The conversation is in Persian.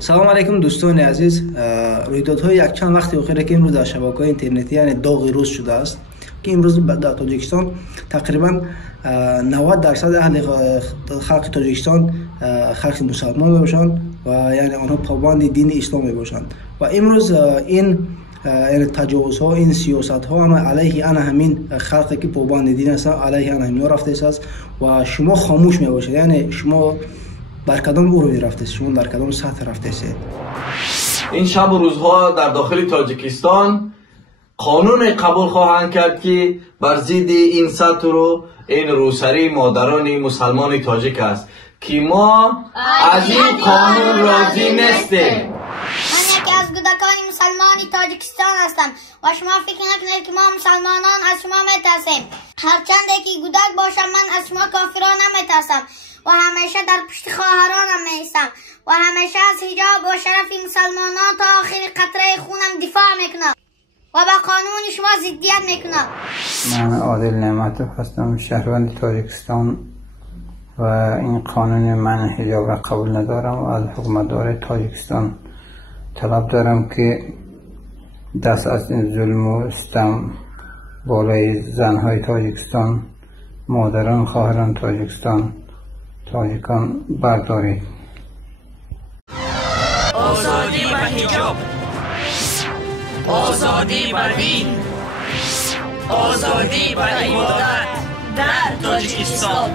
سلام علیکم دوستان عزیز. رویدادهای یک چند وقت اخیر که امروز در شبکه‌های اینترنتی یعنی داغ روز شده است که امروز در تاجیکستان تقریبا 90% اهل خلق تاجیکستان خلق مسلمان میباشند و یعنی آنها پابند دین اسلام میباشند و امروز این یعنی تجاوزها این سیاست‌ها هم علیه همین خلقی که پابند دین هستند علیه همین رفته است و شما خاموش میباشید. یعنی شما در کدام اوج رفته است، شما در کدام سطح رفته است. این شب و روزها در داخل تاجیکستان قانون قبول خواهند کرد که بر ضد این سطح رو این روسری مادران مسلمان تاجیک است که ما از این قانون راضی نیستیم. من یکی از کودکان مسلمان تاجیکستان هستم و شما فکر نکنید که ما مسلمانان از شما میترسیم. هرچند که کودک باشم من از شما کافران نمیترسم و همیشه در پشت خواهرانم میستم و همیشه از حجاب و شرف مسلمانان تا آخر قطره خونم دفاع میکنم و با قانون شما ضدیت میکنم. من عادل نعمتوف هستم، شهروند تاجیکستان و این قانون من حجاب را قبول ندارم و از حکومتدار تاجیکستان طلب دارم که دست از این ظلم و ستم بالای زنهای تاجیکستان، مادران خواهران تاجیکان بردارید. آزادی و حجاب، آزادی و دین، آزادی و عبادت در تاجیکستان.